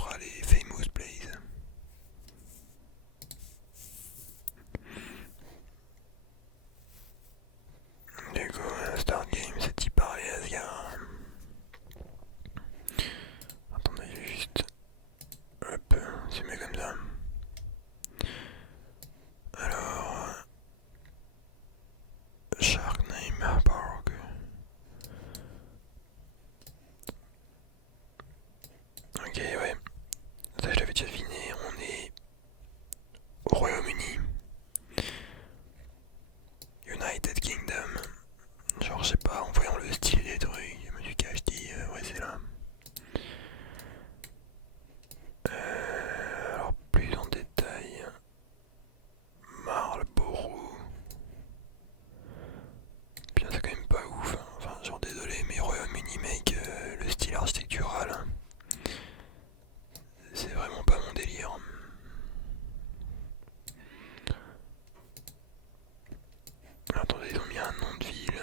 fera les famous plays. Du coup, Start Game, c'est type parler à ce gars. Attendez juste. Hop, c'est mieux comme ça. Alors, Shark Name Park. Ok, ouais. Ça, je l'avais déjà deviné. On est au Royaume-Uni. United Kingdom. Genre, je sais pas, en voyant le style des trucs, je me suis dit, je dis, ouais, c'est là. Alors, plus en détail. Marlborough. Bien, c'est quand même pas ouf. Enfin, genre, désolé, mais Royaume-Uni, mec, le style architectural, c'est vraiment pas mon délire. Attendez, ils ont mis un nom de ville.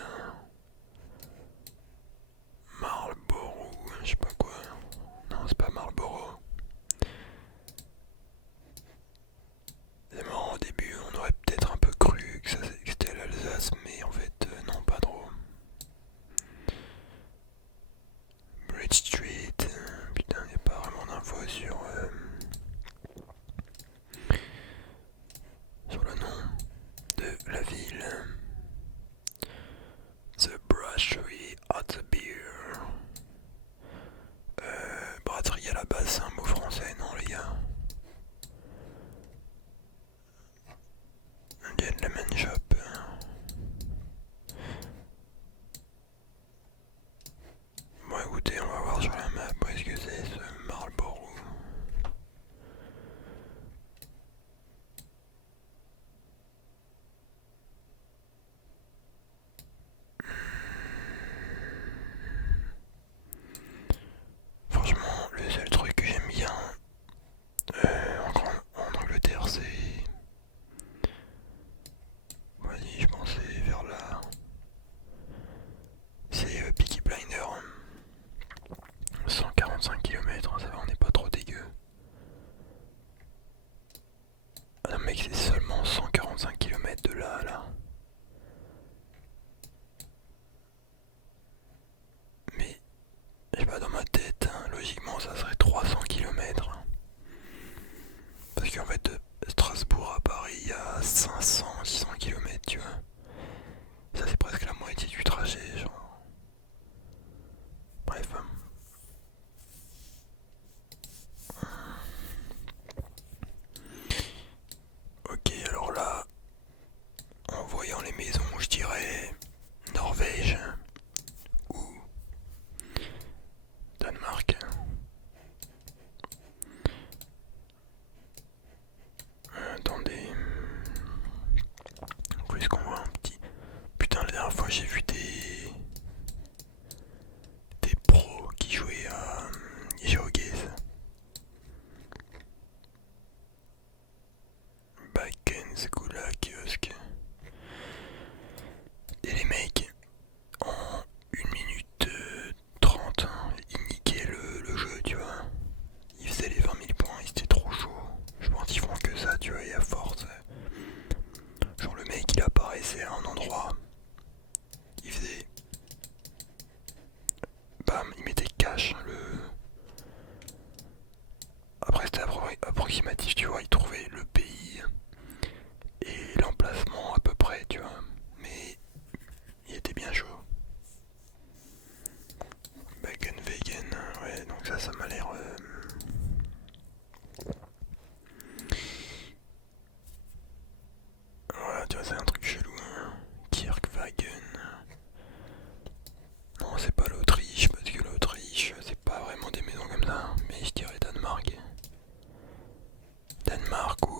Marlborough, je sais pas quoi. Non, c'est pas Marlborough. C'est marrant, au début, on aurait peut-être un peu cru que c'était l'Alsace, mais en fait, non, pas trop. Bridge Street, putain, y a pas vraiment d'infos sur le nom de la ville. The Brasserie at the Beer. Brasserie à la base, c'est un mot français, non les gars? Il y a de la main shop. Bon écoutez, on va voir sur la map où est-ce que c'est ce Marlborough. Franchement, le seul truc que j'aime bien en Angleterre, c'est... Vas-y, je pensais vers là. C'est Peaky Blinder. 145 km, ça va, on n'est pas trop dégueu. Ah non mec, c'est seulement 145 km de là à là. Mais, je sais pas, dans ma tête, hein, logiquement ça serait 300 km. Parce qu'en fait, de Strasbourg à Paris, il y a 500-600 km, tu vois. Ça c'est presque la moitié du trajet, genre. Bref. Ok, alors là, en voyant les maisons, je dirais Norvège ou Danemark. Attendez. Où est-ce qu'on voit un petit... Putain, la dernière fois j'ai vu des pros qui jouaient à GeoGuessr. Backends, Gula, kiosque. Et les mecs, en 1 minute 30, ils niquaient le jeu, tu vois. Ils faisaient les 20 000 points, ils étaient trop chauds. Je pense qu'ils font que ça, tu vois, et à force. Genre le mec, il apparaissait à un endroit, il faisait... Bam, il mettait cash, Après c'était approximatif, tu vois, il trouvait le pays et l'emplacement à peu près, tu vois. Mais il était bien chaud. Bacon vegan, ouais, donc ça m'a l'air... Voilà, tu vois, c'est un truc chelou. Hein. Kirkwagen. Non, c'est pas l'Autriche, parce que l'Autriche, c'est pas vraiment des maisons comme ça. Mais je dirais Danemark. Danemark ou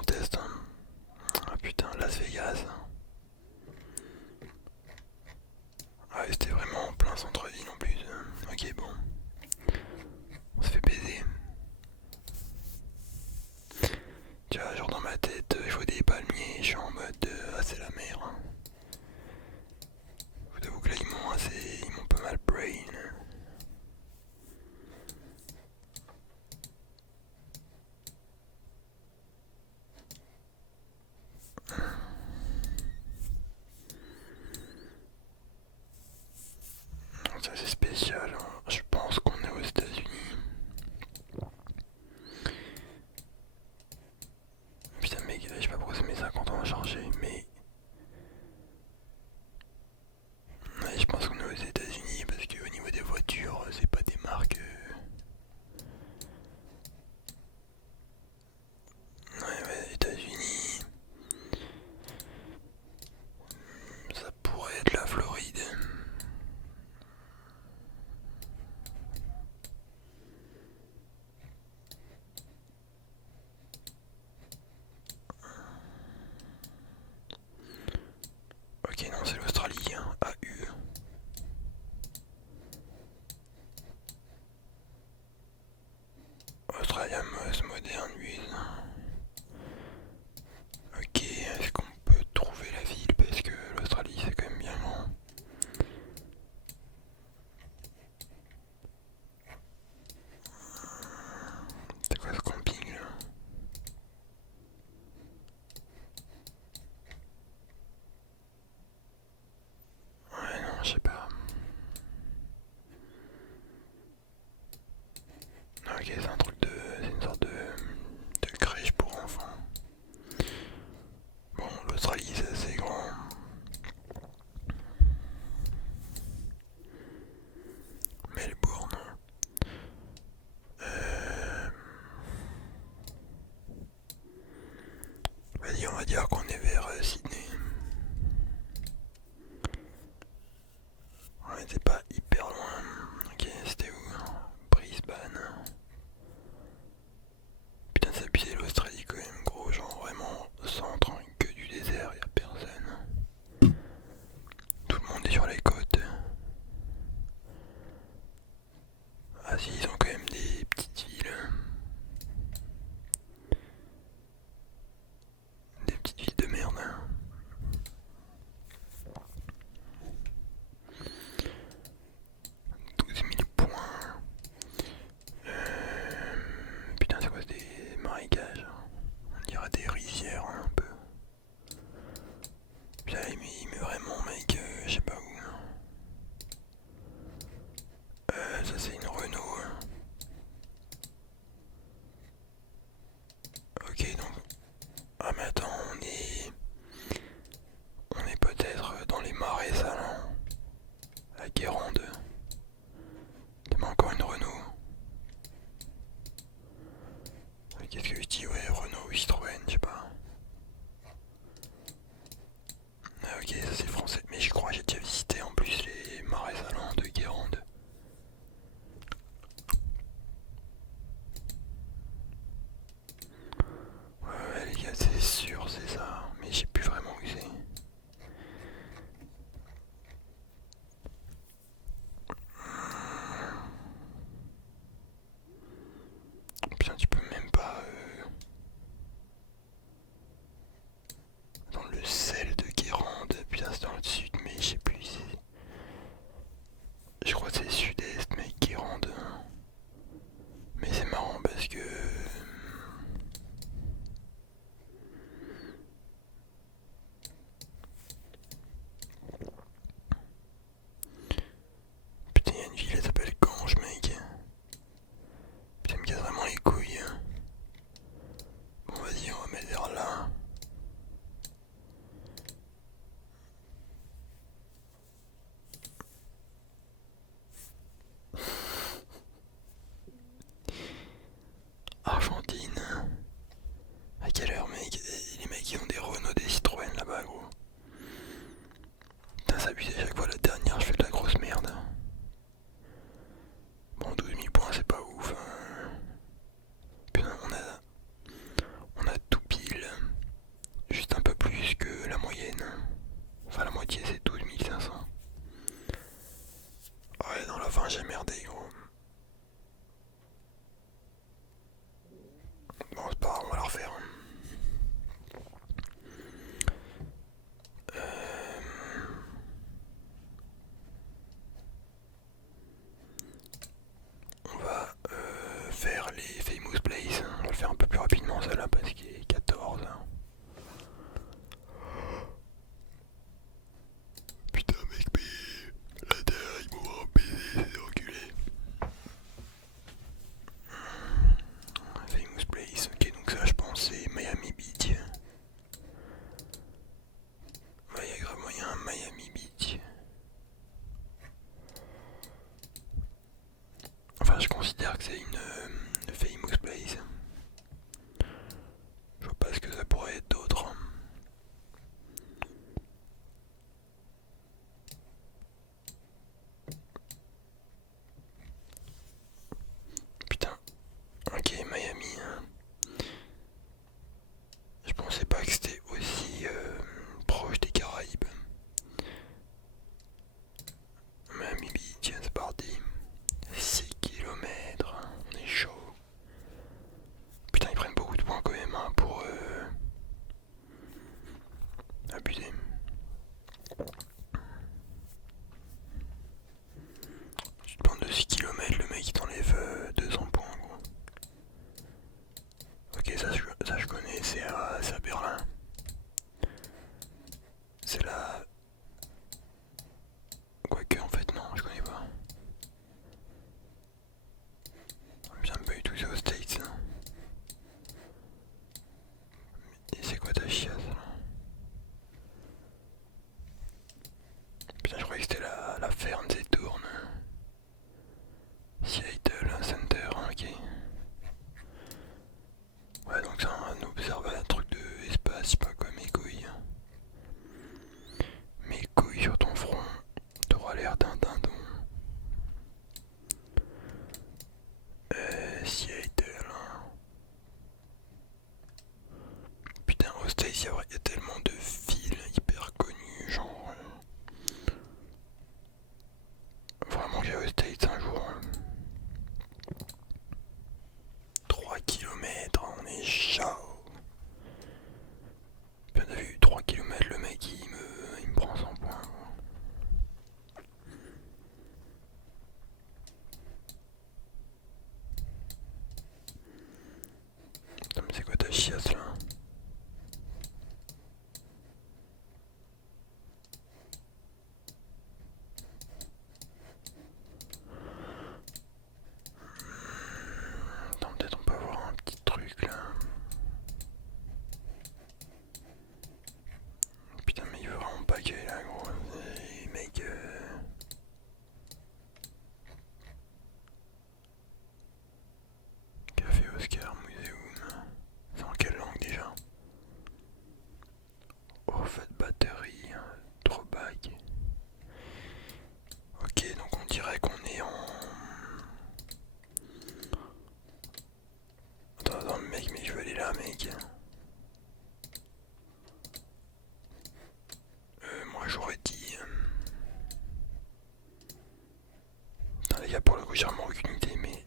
en test. Hein. Ah putain, Las Vegas. Ah, ouais, c'était vraiment en plein centre-ville en plus. Ok, bon. On se fait baiser. Tu vois, genre dans ma tête, je vois des palmiers, je suis en mode ah, c'est la mer. Hein. Je vous avoue que là, ils m'ont pas mal brain. Ça, c'est spécial. Hein. Je pense qu'on est aux États-Unis. Putain, mec, je sais pas pourquoi ça met 50 ans à charger, mais. Ouais, je pense qu'on est aux États-Unis parce qu'au niveau des voitures, c'est pas des marques. Ouais, États-Unis. Ça pourrait être la Floride. Ok, non, c'est l'Australie. Hein. AU. Australian Most Modern Wheels. Ok, est-ce qu'on peut trouver la ville parce que l'Australie c'est quand même bien grand. C'est quoi ce camping là? Ouais, non, je sais pas. Ok, c'est un truc de. C'est une sorte de crèche pour enfants. Bon, l'Australie c'est assez grand. Melbourne. Euh... Vas-y, on va dire qu'on est vers Sydney. On était pas hyper loin. Ok, c'était où? Brisbane. Putain, ça abusé l'Australie quand même, gros. Genre vraiment centre, hein, que du désert, y'a personne. Tout le monde est sur les côtes. Ah si, ils ont quand même des petites villes. Des petites villes de merde. 12 000 points. Putain, c'est quoi, des marécages? On dirait des rizières hein, un peu. Putain, il met vraiment, mec, je sais pas où. Ça c'est une Renault. Hein. Ok, donc. Ah, mais attends, on est peut-être dans les marais salants. À Guérande. T'as encore une Renault. Qu'est-ce que je dis? Ouais, Renault ou Citroën, je sais pas. Ah, ok, ça c'est français. Mais je crois que j'ai déjà visité en plus les marais salants de Guérande. Ouais, les gars, c'est sûr, c'est ça. Mais j'ai plus vraiment où c'est. Putain, tu peux même pas. Dans le sel de Guérande. Putain, c'est dans le sud, mais je sais plus. Je crois que c'est sud-est, mais Guérande. Mais c'est marrant parce que. Putain, il y a une ville, elle s'appelle Ganges, mec. Putain, elle me casse vraiment les couilles. Bon, vas-y, on va mettre vers là. Argentine. À quelle heure, mec? Les mecs, ils ont des Renault, des Citroën là-bas, gros. Putain, ça abuse à chaque fois. La dernière, je fais de la grosse merde. Bon, 12 000 points, c'est pas ouf. Hein. Putain, on a tout pile. quoi ta chiasse là? Putain, je croyais que c'était la ferme des tournes. Seattle Center, ok. Ouais, donc c'est un observatoire, un truc de espace, je sais pas quoi, mes couilles. Mes couilles sur ton front, t'auras l'air d'un dindon. Seattle. Putain, aux States, il y a tellement de villes hyper connues, genre. Vraiment, j'ai aux States un jour. 3 km, on est chaud. Bien t'as vu, 3 km, le mec il me prend 100 points. Putain, mais c'est quoi ta chiasse là? Attends, peut-être on peut avoir un petit truc là. Putain, mais il veut vraiment pas qu'il y ait là, gros. Et mec, Café Oscar Museum. C'est en quelle langue déjà? Oh, fait batterie, throwback. Ok, donc on dirait qu'on est en. Attends, mec, mais je veux aller là, mec. Moi j'aurais dit. Putain, les gars, pour le coup, j'ai vraiment aucune idée, mais.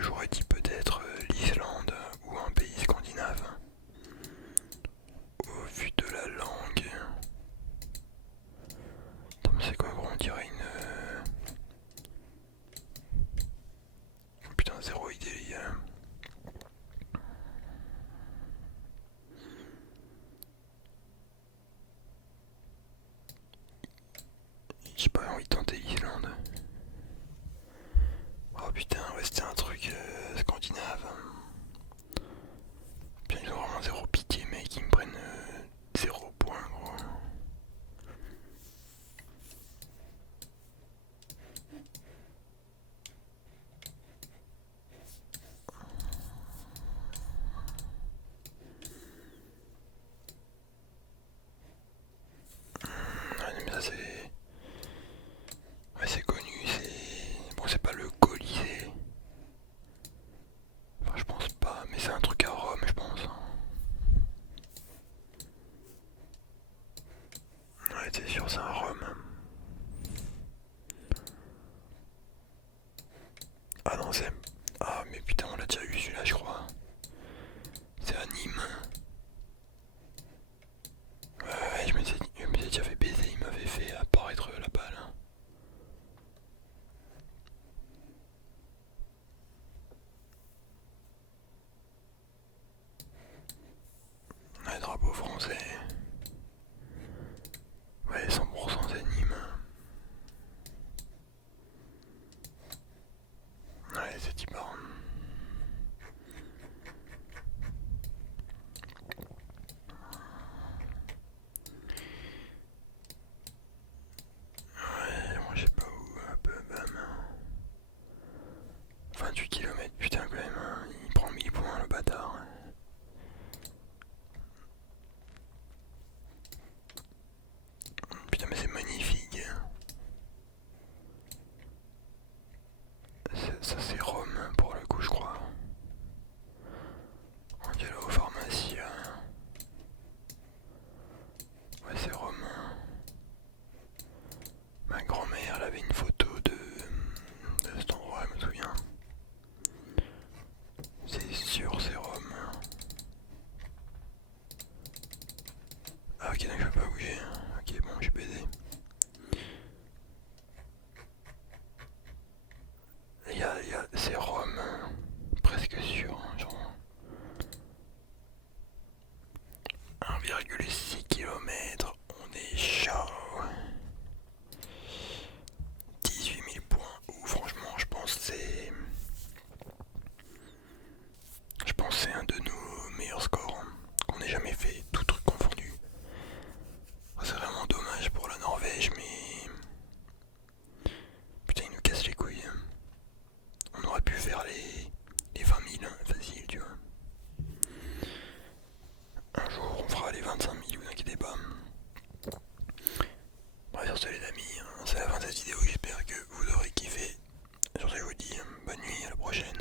J'aurais dit peut-être l'Islande ou un pays scandinave. Au vu de la langue. Attends, mais c'est quoi, gros? On dirait une. Putain, zéro idée, les gars. J'ai pas envie de tenter l'Islande. Oh putain, ouais, c'était un truc scandinave. Putain, ils ont vraiment zéro pitié, mec. Ils me prennent 0 point, gros. Ouais, mais ça c'est. Ouais, c'est connu, c'est. Bon, c'est pas le Colisée. prochaine.